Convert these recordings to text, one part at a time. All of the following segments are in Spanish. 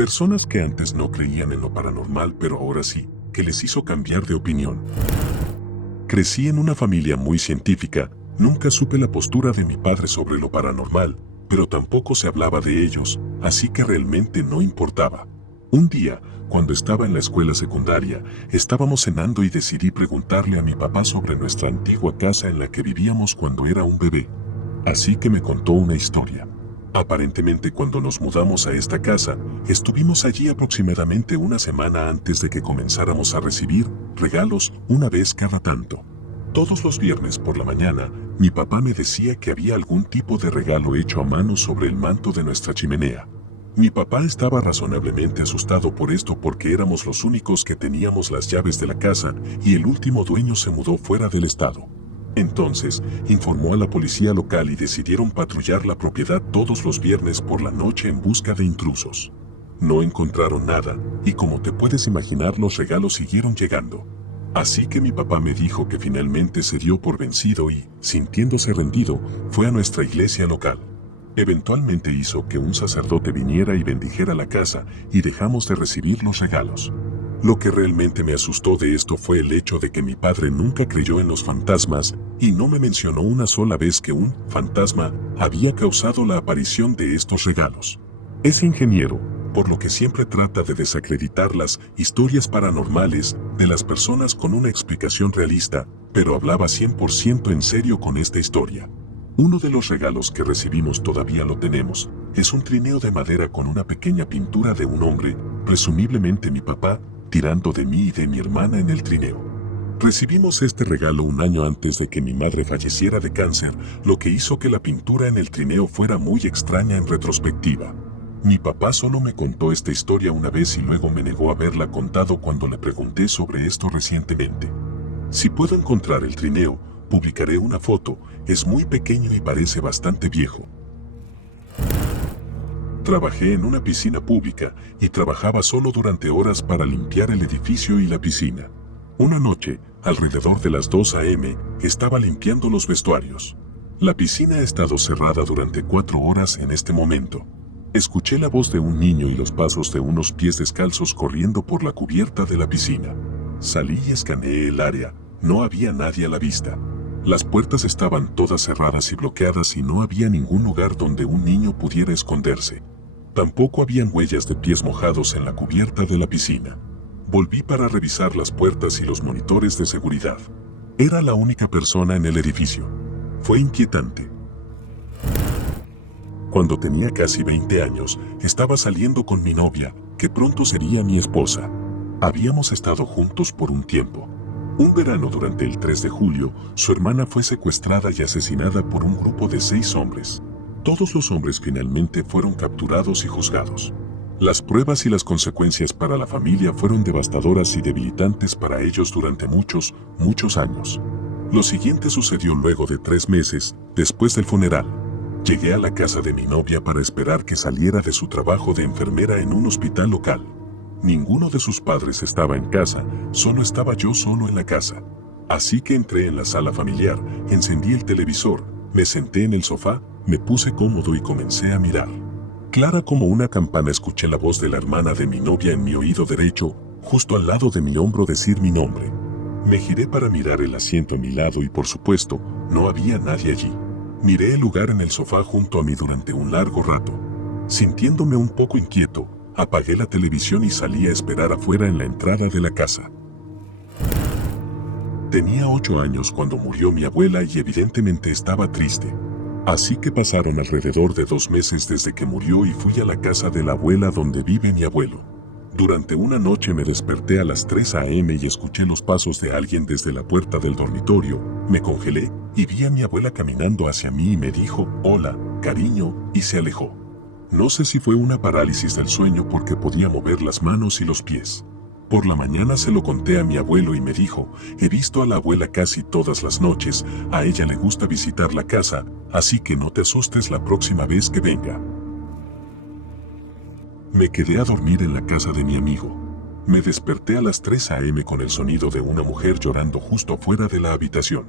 Personas que antes no creían en lo paranormal, pero ahora sí, que les hizo cambiar de opinión. Crecí en una familia muy científica, nunca supe la postura de mi padre sobre lo paranormal, pero tampoco se hablaba de ellos, así que realmente no importaba. Un día, cuando estaba en la escuela secundaria, estábamos cenando y decidí preguntarle a mi papá sobre nuestra antigua casa en la que vivíamos cuando era un bebé. Así que me contó una historia. Aparentemente, cuando nos mudamos a esta casa, estuvimos allí aproximadamente una semana antes de que comenzáramos a recibir regalos una vez cada tanto. Todos los viernes por la mañana, mi papá me decía que había algún tipo de regalo hecho a mano sobre el manto de nuestra chimenea. Mi papá estaba razonablemente asustado por esto porque éramos los únicos que teníamos las llaves de la casa y el último dueño se mudó fuera del estado. Entonces, informó a la policía local y decidieron patrullar la propiedad todos los viernes por la noche en busca de intrusos. No encontraron nada, y como te puedes imaginar, los regalos siguieron llegando. Así que mi papá me dijo que finalmente se dio por vencido y, sintiéndose rendido, fue a nuestra iglesia local. Eventualmente hizo que un sacerdote viniera y bendijera la casa, y dejamos de recibir los regalos. Lo que realmente me asustó de esto fue el hecho de que mi padre nunca creyó en los fantasmas y no me mencionó una sola vez que un fantasma había causado la aparición de estos regalos. Es ingeniero, por lo que siempre trata de desacreditar las historias paranormales de las personas con una explicación realista, pero hablaba 100% en serio con esta historia. Uno de los regalos que recibimos todavía lo tenemos, es un trineo de madera con una pequeña pintura de un hombre, presumiblemente mi papá, tirando de mí y de mi hermana en el trineo. Recibimos este regalo un año antes de que mi madre falleciera de cáncer, lo que hizo que la pintura en el trineo fuera muy extraña en retrospectiva. Mi papá solo me contó esta historia una vez y luego me negó a haberla contado cuando le pregunté sobre esto recientemente. Si puedo encontrar el trineo, publicaré una foto, es muy pequeño y parece bastante viejo. Trabajé en una piscina pública y trabajaba solo durante horas para limpiar el edificio y la piscina. Una noche, alrededor de las 2 a.m., estaba limpiando los vestuarios. La piscina ha estado cerrada durante 4 horas en este momento. Escuché la voz de un niño y los pasos de unos pies descalzos corriendo por la cubierta de la piscina. Salí y escaneé el área, no había nadie a la vista. Las puertas estaban todas cerradas y bloqueadas y no había ningún lugar donde un niño pudiera esconderse. Tampoco habían huellas de pies mojados en la cubierta de la piscina. Volví para revisar las puertas y los monitores de seguridad. Era la única persona en el edificio. Fue inquietante. Cuando tenía casi 20 años, estaba saliendo con mi novia, que pronto sería mi esposa. Habíamos estado juntos por un tiempo. Un verano durante el 3 de julio, su hermana fue secuestrada y asesinada por un grupo de 6 hombres. Todos los hombres finalmente fueron capturados y juzgados. Las pruebas y las consecuencias para la familia fueron devastadoras y debilitantes para ellos durante muchos años. Lo siguiente sucedió luego de 3 meses, después del funeral. Llegué a la casa de mi novia para esperar que saliera de su trabajo de enfermera en un hospital local. Ninguno de sus padres estaba en casa, solo estaba yo solo en la casa. Así que entré en la sala familiar, encendí el televisor, me senté en el sofá, me puse cómodo y comencé a mirar. Clara como una campana escuché la voz de la hermana de mi novia en mi oído derecho, justo al lado de mi hombro decir mi nombre. Me giré para mirar el asiento a mi lado y por supuesto, no había nadie allí. Miré el lugar en el sofá junto a mí durante un largo rato. Sintiéndome un poco inquieto, apagué la televisión y salí a esperar afuera en la entrada de la casa. Tenía 8 años cuando murió mi abuela y evidentemente estaba triste. Así que pasaron alrededor de 2 meses desde que murió y fui a la casa de la abuela donde vive mi abuelo. Durante una noche me desperté a las 3 a.m. y escuché los pasos de alguien desde la puerta del dormitorio. Me congelé y vi a mi abuela caminando hacia mí y me dijo, «Hola, cariño», y se alejó. No sé si fue una parálisis del sueño porque podía mover las manos y los pies. Por la mañana se lo conté a mi abuelo y me dijo, «He visto a la abuela casi todas las noches, a ella le gusta visitar la casa, así que no te asustes la próxima vez que venga». Me quedé a dormir en la casa de mi amigo. Me desperté a las 3 a.m. con el sonido de una mujer llorando justo afuera de la habitación.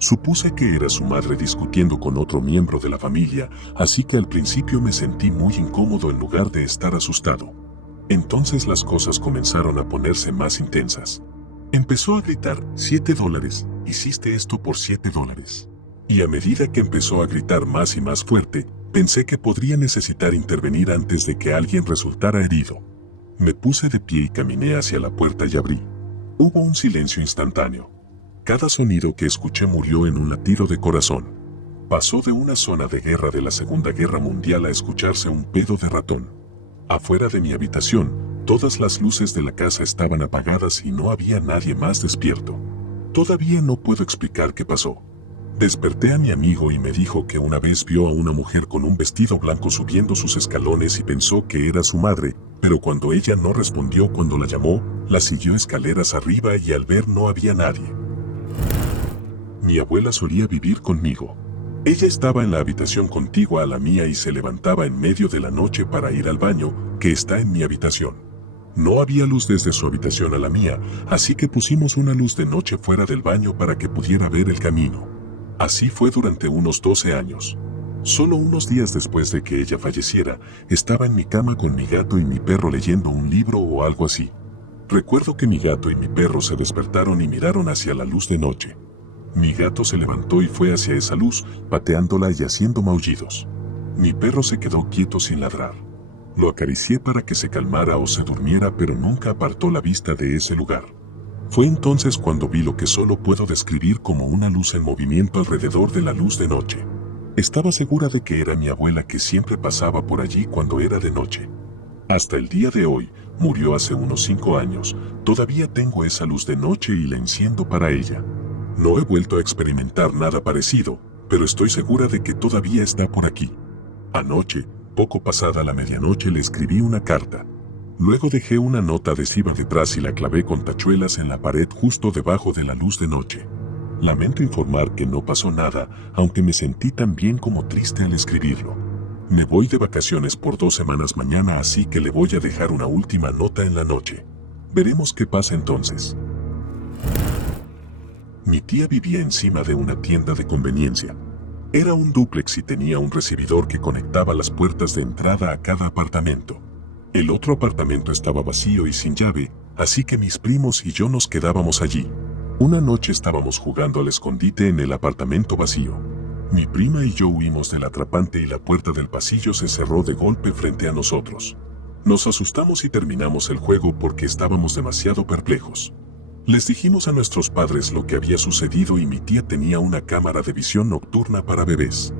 Supuse que era su madre discutiendo con otro miembro de la familia, así que al principio me sentí muy incómodo en lugar de estar asustado. Entonces las cosas comenzaron a ponerse más intensas. Empezó a gritar, $7, hiciste esto por $7. Y a medida que empezó a gritar más y más fuerte, pensé que podría necesitar intervenir antes de que alguien resultara herido. Me puse de pie y caminé hacia la puerta y abrí. Hubo un silencio instantáneo. Cada sonido que escuché murió en un latido de corazón. Pasó de una zona de guerra de la Segunda Guerra Mundial a escucharse un pedo de ratón. Afuera de mi habitación, todas las luces de la casa estaban apagadas y no había nadie más despierto. Todavía no puedo explicar qué pasó. Desperté a mi amigo y me dijo que una vez vio a una mujer con un vestido blanco subiendo sus escalones y pensó que era su madre, pero cuando ella no respondió cuando la llamó, la siguió escaleras arriba y al ver no había nadie. Mi abuela solía vivir conmigo. Ella estaba en la habitación contigua a la mía y se levantaba en medio de la noche para ir al baño, que está en mi habitación. No había luz desde su habitación a la mía, así que pusimos una luz de noche fuera del baño para que pudiera ver el camino. Así fue durante unos 12 años. Solo unos días después de que ella falleciera, estaba en mi cama con mi gato y mi perro leyendo un libro o algo así. Recuerdo que mi gato y mi perro se despertaron y miraron hacia la luz de noche. Mi gato se levantó y fue hacia esa luz, pateándola y haciendo maullidos. Mi perro se quedó quieto sin ladrar. Lo acaricié para que se calmara o se durmiera, pero nunca apartó la vista de ese lugar. Fue entonces cuando vi lo que solo puedo describir como una luz en movimiento alrededor de la luz de noche. Estaba segura de que era mi abuela que siempre pasaba por allí cuando era de noche. Hasta el día de hoy, murió hace unos 5 años, todavía tengo esa luz de noche y la enciendo para ella. No he vuelto a experimentar nada parecido, pero estoy segura de que todavía está por aquí. Anoche, poco pasada la medianoche, le escribí una carta. Luego dejé una nota adhesiva detrás y la clavé con tachuelas en la pared justo debajo de la luz de noche. Lamento informar que no pasó nada, aunque me sentí tan bien como triste al escribirlo. Me voy de vacaciones por 2 semanas mañana, así que le voy a dejar una última nota en la noche. Veremos qué pasa entonces. Mi tía vivía encima de una tienda de conveniencia. Era un dúplex y tenía un recibidor que conectaba las puertas de entrada a cada apartamento. El otro apartamento estaba vacío y sin llave, así que mis primos y yo nos quedábamos allí. Una noche estábamos jugando al escondite en el apartamento vacío. Mi prima y yo huimos del atrapante y la puerta del pasillo se cerró de golpe frente a nosotros. Nos asustamos y terminamos el juego porque estábamos demasiado perplejos. Les dijimos a nuestros padres lo que había sucedido y mi tía tenía una cámara de visión nocturna para bebés.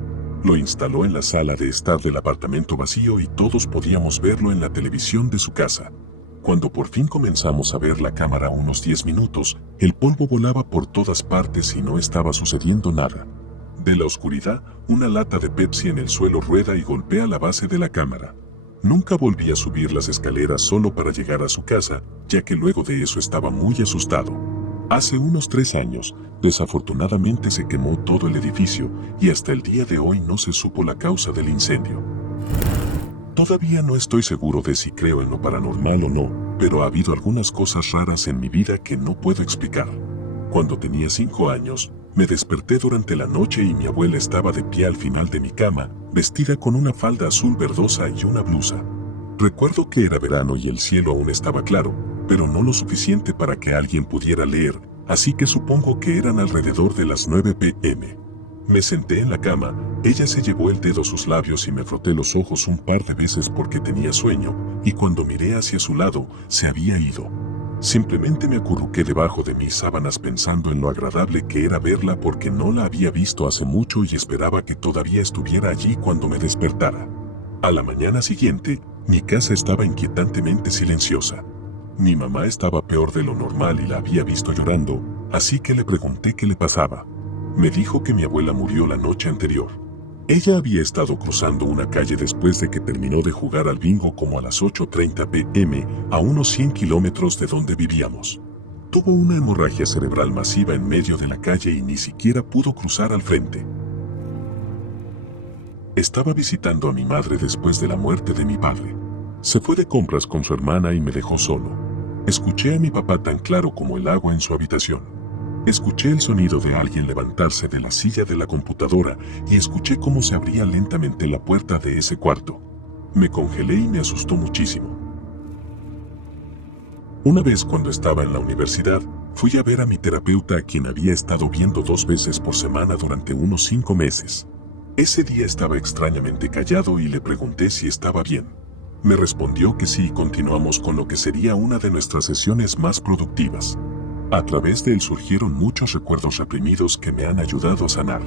Lo instaló en la sala de estar del apartamento vacío y todos podíamos verlo en la televisión de su casa. Cuando por fin comenzamos a ver la cámara unos 10 minutos, el polvo volaba por todas partes y no estaba sucediendo nada. De la oscuridad, una lata de Pepsi en el suelo rueda y golpea la base de la cámara. Nunca volví a subir las escaleras solo para llegar a su casa, ya que luego de eso estaba muy asustado. Hace unos 3 años, desafortunadamente se quemó todo el edificio y hasta el día de hoy no se supo la causa del incendio. Todavía no estoy seguro de si creo en lo paranormal o no, pero ha habido algunas cosas raras en mi vida que no puedo explicar. Cuando tenía 5 años, me desperté durante la noche y mi abuela estaba de pie al final de mi cama, vestida con una falda azul verdosa y una blusa. Recuerdo que era verano y el cielo aún estaba claro, pero no lo suficiente para que alguien pudiera leer, así que supongo que eran alrededor de las 9 p.m. Me senté en la cama, ella se llevó el dedo a sus labios y me froté los ojos un par de veces porque tenía sueño, y cuando miré hacia su lado, se había ido. Simplemente me acurruqué debajo de mis sábanas pensando en lo agradable que era verla porque no la había visto hace mucho y esperaba que todavía estuviera allí cuando me despertara. A la mañana siguiente, mi casa estaba inquietantemente silenciosa. Mi mamá estaba peor de lo normal y la había visto llorando, así que le pregunté qué le pasaba. Me dijo que mi abuela murió la noche anterior. Ella había estado cruzando una calle después de que terminó de jugar al bingo como a las 8:30 p.m. a unos 100 kilómetros de donde vivíamos. Tuvo una hemorragia cerebral masiva en medio de la calle y ni siquiera pudo cruzar al frente. Estaba visitando a mi madre después de la muerte de mi padre. Se fue de compras con su hermana y me dejó solo. Escuché a mi papá tan claro como el agua en su habitación. Escuché el sonido de alguien levantarse de la silla de la computadora y escuché cómo se abría lentamente la puerta de ese cuarto. Me congelé y me asustó muchísimo. Una vez cuando estaba en la universidad, fui a ver a mi terapeuta a quien había estado viendo 2 veces por semana durante unos 5 meses. Ese día estaba extrañamente callado y le pregunté si estaba bien. Me respondió que sí y continuamos con lo que sería una de nuestras sesiones más productivas. A través de él surgieron muchos recuerdos reprimidos que me han ayudado a sanar.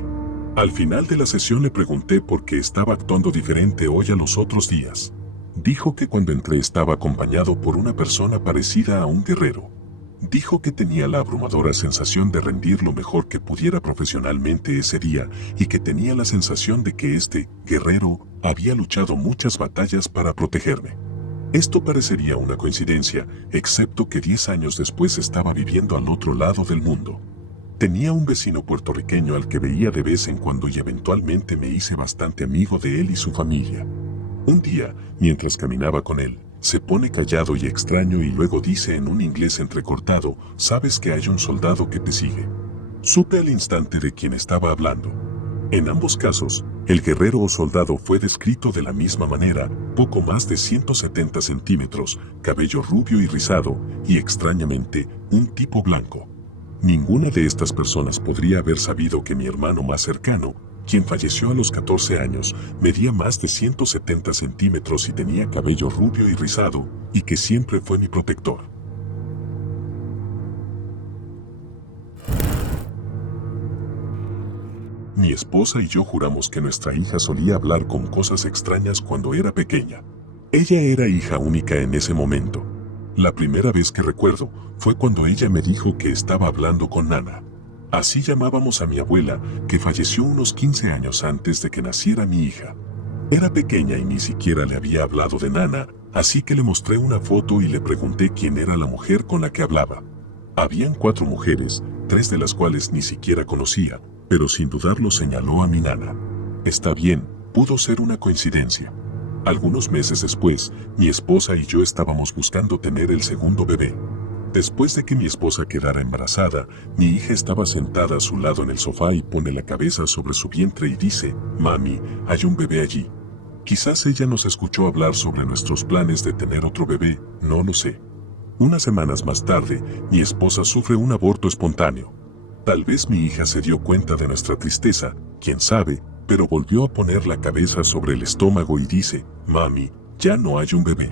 Al final de la sesión le pregunté por qué estaba actuando diferente hoy a los otros días. Dijo que cuando entré estaba acompañado por una persona parecida a un guerrero. Dijo que tenía la abrumadora sensación de rendir lo mejor que pudiera profesionalmente ese día y que tenía la sensación de que este guerrero había luchado muchas batallas para protegerme. Esto parecería una coincidencia, excepto que 10 años después estaba viviendo al otro lado del mundo. Tenía un vecino puertorriqueño al que veía de vez en cuando y eventualmente me hice bastante amigo de él y su familia. Un día, mientras caminaba con él, se pone callado y extraño y luego dice en un inglés entrecortado, «¿Sabes que hay un soldado que te sigue?». Supe al instante de quién estaba hablando. En ambos casos, el guerrero o soldado fue descrito de la misma manera, poco más de 170 centímetros, cabello rubio y rizado, y extrañamente, un tipo blanco. Ninguna de estas personas podría haber sabido que mi hermano más cercano, quien falleció a los 14 años, medía más de 170 centímetros y tenía cabello rubio y rizado, y que siempre fue mi protector. Mi esposa y yo juramos que nuestra hija solía hablar con cosas extrañas cuando era pequeña. Ella era hija única en ese momento. La primera vez que recuerdo fue cuando ella me dijo que estaba hablando con Nana. Así llamábamos a mi abuela, que falleció unos 15 años antes de que naciera mi hija. Era pequeña y ni siquiera le había hablado de Nana, así que le mostré una foto y le pregunté quién era la mujer con la que hablaba. Habían 4 mujeres, 3 de las cuales ni siquiera conocía, pero sin dudarlo señaló a mi Nana. Está bien, pudo ser una coincidencia. Algunos meses después, mi esposa y yo estábamos buscando tener el segundo bebé. Después de que mi esposa quedara embarazada, mi hija estaba sentada a su lado en el sofá y pone la cabeza sobre su vientre y dice, «Mami, hay un bebé allí». Quizás ella nos escuchó hablar sobre nuestros planes de tener otro bebé, no lo sé. Unas semanas más tarde, mi esposa sufre un aborto espontáneo. Tal vez mi hija se dio cuenta de nuestra tristeza, quién sabe, pero volvió a poner la cabeza sobre el estómago y dice, «Mami, ya no hay un bebé».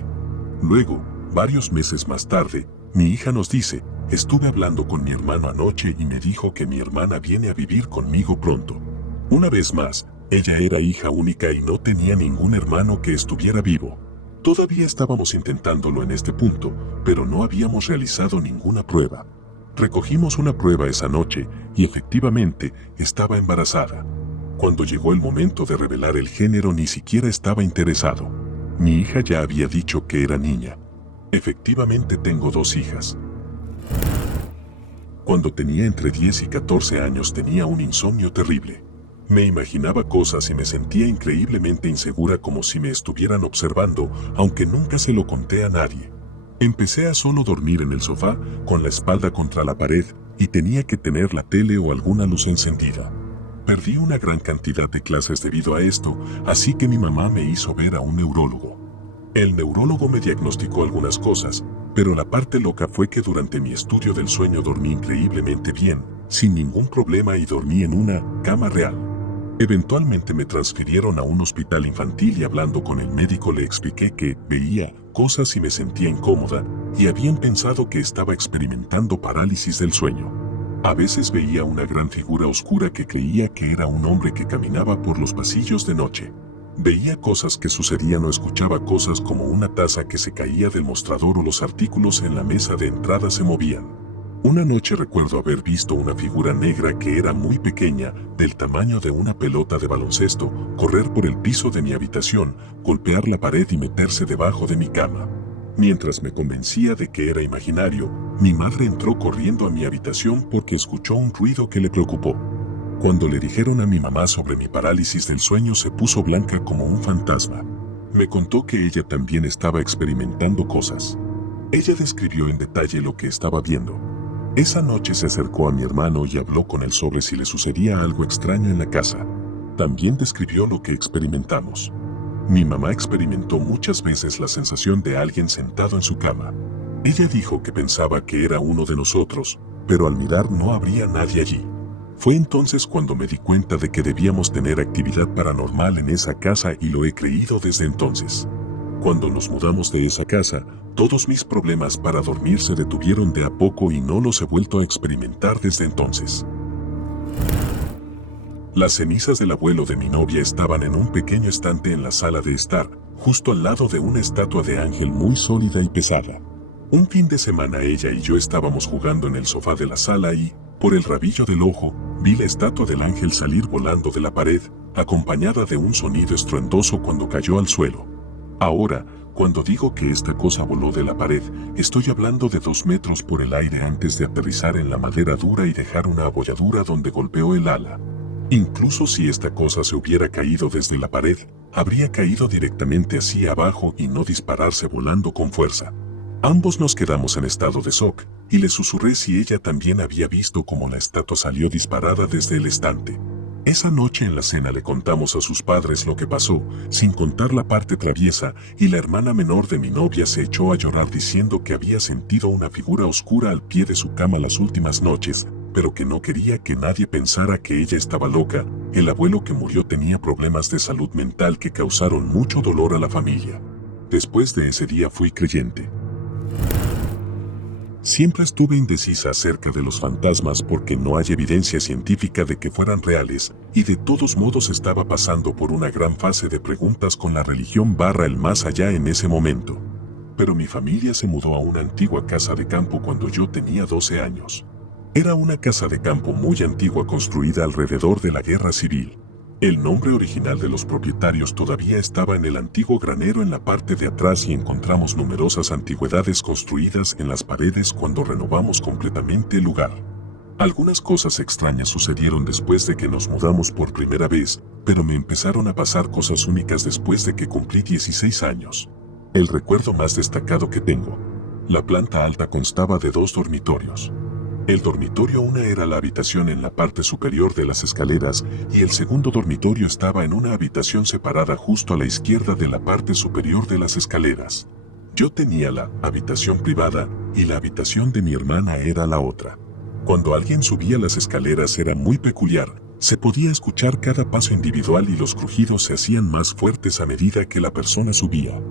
Luego, varios meses más tarde, mi hija nos dice, «Estuve hablando con mi hermano anoche y me dijo que mi hermana viene a vivir conmigo pronto». Una vez más, ella era hija única y no tenía ningún hermano que estuviera vivo. Todavía estábamos intentándolo en este punto, pero no habíamos realizado ninguna prueba. Recogimos una prueba esa noche y efectivamente estaba embarazada. Cuando llegó el momento de revelar el género ni siquiera estaba interesado. Mi hija ya había dicho que era niña. Efectivamente tengo 2 hijas. Cuando tenía entre 10 y 14 años tenía un insomnio terrible. Me imaginaba cosas y me sentía increíblemente insegura como si me estuvieran observando, aunque nunca se lo conté a nadie. Empecé a solo dormir en el sofá, con la espalda contra la pared, y tenía que tener la tele o alguna luz encendida. Perdí una gran cantidad de clases debido a esto, así que mi mamá me hizo ver a un neurólogo. El neurólogo me diagnosticó algunas cosas, pero la parte loca fue que durante mi estudio del sueño dormí increíblemente bien, sin ningún problema y dormí en una cama real. Eventualmente me transfirieron a un hospital infantil y hablando con el médico le expliqué que veía cosas y me sentía incómoda y habían pensado que estaba experimentando parálisis del sueño. A veces veía una gran figura oscura que creía que era un hombre que caminaba por los pasillos de noche. Veía cosas que sucedían o escuchaba cosas como una taza que se caía del mostrador o los artículos en la mesa de entrada se movían. Una noche recuerdo haber visto una figura negra que era muy pequeña, del tamaño de una pelota de baloncesto, correr por el piso de mi habitación, golpear la pared y meterse debajo de mi cama. Mientras me convencía de que era imaginario, mi madre entró corriendo a mi habitación porque escuchó un ruido que le preocupó. Cuando le dijeron a mi mamá sobre mi parálisis del sueño se puso blanca como un fantasma. Me contó que ella también estaba experimentando cosas. Ella describió en detalle lo que estaba viendo. Esa noche se acercó a mi hermano y habló con él sobre si le sucedía algo extraño en la casa. También describió lo que experimentamos. Mi mamá experimentó muchas veces la sensación de alguien sentado en su cama. Ella dijo que pensaba que era uno de nosotros, pero al mirar no habría nadie allí. Fue entonces cuando me di cuenta de que debíamos tener actividad paranormal en esa casa y lo he creído desde entonces. Cuando nos mudamos de esa casa, todos mis problemas para dormir se detuvieron de a poco y no los he vuelto a experimentar desde entonces. Las cenizas del abuelo de mi novia estaban en un pequeño estante en la sala de estar, justo al lado de una estatua de ángel muy sólida y pesada. Un fin de semana ella y yo estábamos jugando en el sofá de la sala y, por el rabillo del ojo, vi la estatua del ángel salir volando de la pared, acompañada de un sonido estruendoso cuando cayó al suelo. Ahora, cuando digo que esta cosa voló de la pared, estoy hablando de 2 metros por el aire antes de aterrizar en la madera dura y dejar una abolladura donde golpeó el ala. Incluso si esta cosa se hubiera caído desde la pared, habría caído directamente hacia abajo y no dispararse volando con fuerza. Ambos nos quedamos en estado de shock, y le susurré si ella también había visto cómo la estatua salió disparada desde el estante. Esa noche en la cena le contamos a sus padres lo que pasó, sin contar la parte traviesa, y la hermana menor de mi novia se echó a llorar diciendo que había sentido una figura oscura al pie de su cama las últimas noches, pero que no quería que nadie pensara que ella estaba loca. El abuelo que murió tenía problemas de salud mental que causaron mucho dolor a la familia. Después de ese día fui creyente. Siempre estuve indecisa acerca de los fantasmas porque no hay evidencia científica de que fueran reales, y de todos modos estaba pasando por una gran fase de preguntas con la religión / el más allá en ese momento. Pero mi familia se mudó a una antigua casa de campo cuando yo tenía 12 años. Era una casa de campo muy antigua construida alrededor de la Guerra Civil. El nombre original de los propietarios todavía estaba en el antiguo granero en la parte de atrás y encontramos numerosas antigüedades construidas en las paredes cuando renovamos completamente el lugar. Algunas cosas extrañas sucedieron después de que nos mudamos por primera vez, pero me empezaron a pasar cosas únicas después de que cumplí 16 años. El recuerdo más destacado que tengo. La planta alta constaba de 2 dormitorios. El dormitorio 1 era la habitación en la parte superior de las escaleras y el segundo dormitorio estaba en una habitación separada justo a la izquierda de la parte superior de las escaleras. Yo tenía la habitación privada y la habitación de mi hermana era la otra. Cuando alguien subía las escaleras era muy peculiar, se podía escuchar cada paso individual y los crujidos se hacían más fuertes a medida que la persona subía.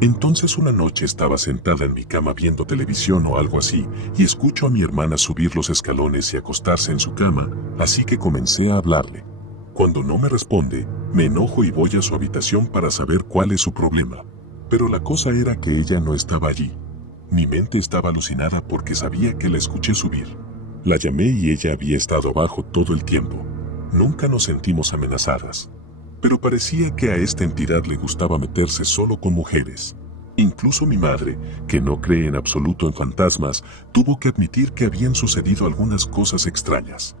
Entonces una noche estaba sentada en mi cama viendo televisión o algo así, y escucho a mi hermana subir los escalones y acostarse en su cama, así que comencé a hablarle. Cuando no me responde, me enojo y voy a su habitación para saber cuál es su problema. Pero la cosa era que ella no estaba allí. Mi mente estaba alucinada porque sabía que la escuché subir. La llamé y ella había estado abajo todo el tiempo. Nunca nos sentimos amenazadas. Pero parecía que a esta entidad le gustaba meterse solo con mujeres. Incluso mi madre, que no cree en absoluto en fantasmas, tuvo que admitir que habían sucedido algunas cosas extrañas.